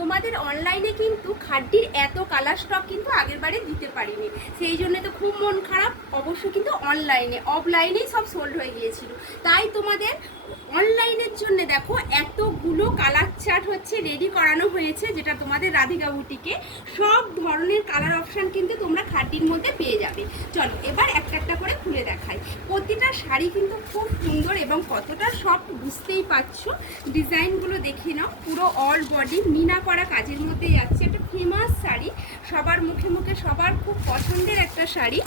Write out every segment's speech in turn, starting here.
তোমাদের অনলাইনে কিন্তু খাড্ডির এত কালার স্টক কিন্তু আগের বারে দিতে পারিনি, সেই জন্য তো খুব মন খারাপ। অবশ্য কিন্তু অনলাইনে অফলাইনেই সব সোল্ড হয়ে গিয়েছিল, তাই তোমাদের অনলাইনের জন্য দেখো এতগুলো কালার চার্ট হচ্ছে রেডি করানো হয়েছে, যেটা তোমাদের রাধিকা বুটিকে সব ধরনের কালার অপশান কিন্তু তোমরা খাড্ডির মধ্যে পেয়ে যাবে। চলো এবার একটা একটা করে খুলে দেখাই। প্রতিটা শাড়ি কিন্তু খুব সুন্দর এবং কতটা সফট বুঝতেই পারছো। ডিজাইনগুলো দেখে নাও, পুরো অল বডি মিনা করা কাজের মধ্যে যাচ্ছে। একটা ফেমাস শাড়ি, সবার মুখে মুখে সবার খুব পছন্দের একটা শাড়ি।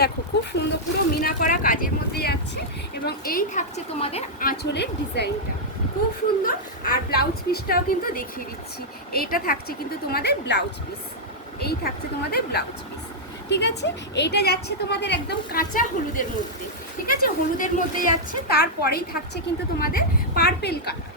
দেখো খুব সুন্দর পুরো মিনা করা কাজের মধ্যে যাচ্ছে এবং এই থাকছে তোমাদের আঁচলের ডিজাইনটা খুব সুন্দর। আর ব্লাউজ পিসটাও কিন্তু দেখিয়ে দিচ্ছি, এইটা থাকছে কিন্তু তোমাদের ব্লাউজ পিস, এই থাকছে তোমাদের ব্লাউজ পিস। ঠিক আছে, এইটা যাচ্ছে তোমাদের একদম কাঁচা হলুদের মধ্যে। ঠিক আছে, হলুদের মধ্যে যাচ্ছে, তারপরেই থাকছে কিন্তু তোমাদের পার্পেল কালার।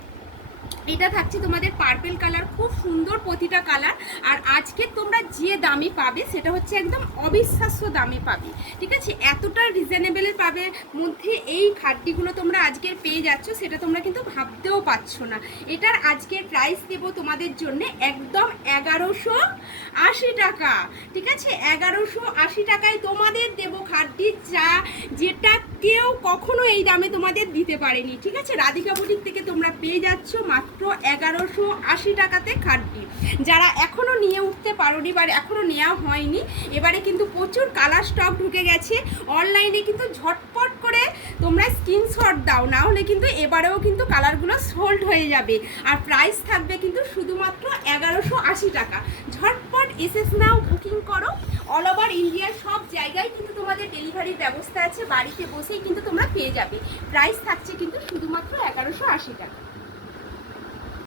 এটা থাকছে তোমাদের পার্পেল কালার, খুব সুন্দর প্রতিটা কালার। আর আজকে তোমরা যে দামে পাবে সেটা হচ্ছে একদম অবিশ্বাস্য দামে পাবে। ঠিক আছে, এতটা রিজনেবলের পাবে মধ্যে এই খাড্ডিগুলো তোমরা আজকে পেয়ে যাচ্ছ, সেটা তোমরা কিন্তু ভাবতেও পারছো না। এটার আজকের প্রাইস দেবো তোমাদের জন্য একদম 1180 টাকা। ঠিক আছে, 1180 টাকায় তোমাদের দেবো খাড্ডি, যেটা কেউ কখনো এই দামে তোমাদের দিতে পারেনি। ঠিক আছে, রাধিকা বুটিক থেকে তোমরা পেয়ে যাচ্ছ মাত্র 1180 টাকাতে খাড্ডি। যারা এখনো নিয়ে উঠতে পারোনি বা এখনো নেওয়া হয়নি, এবারে কিন্তু প্রচুর কালার স্টক ঢুকে গেছে অনলাইনে, কিন্তু ঝটপট করে তোমরা স্ক্রিনশট দাও, না হলে কিন্তু এবারেও কিন্তু কালারগুলো সোল্ড হয়ে যাবে। আর প্রাইস থাকবে কিন্তু শুধুমাত্র 1180 টাকা। ঝটপট এসএস নাও, বুকিং করো। অল ওভার ইন্ডিয়ার সব জায়গায় কিন্তু তোমাদের ডেলিভারির ব্যবস্থা আছে, বাড়িতে বসেই কিন্তু তোমরা পেয়ে যাবে। প্রাইস থাকছে কিন্তু শুধুমাত্র 1180 টাকা।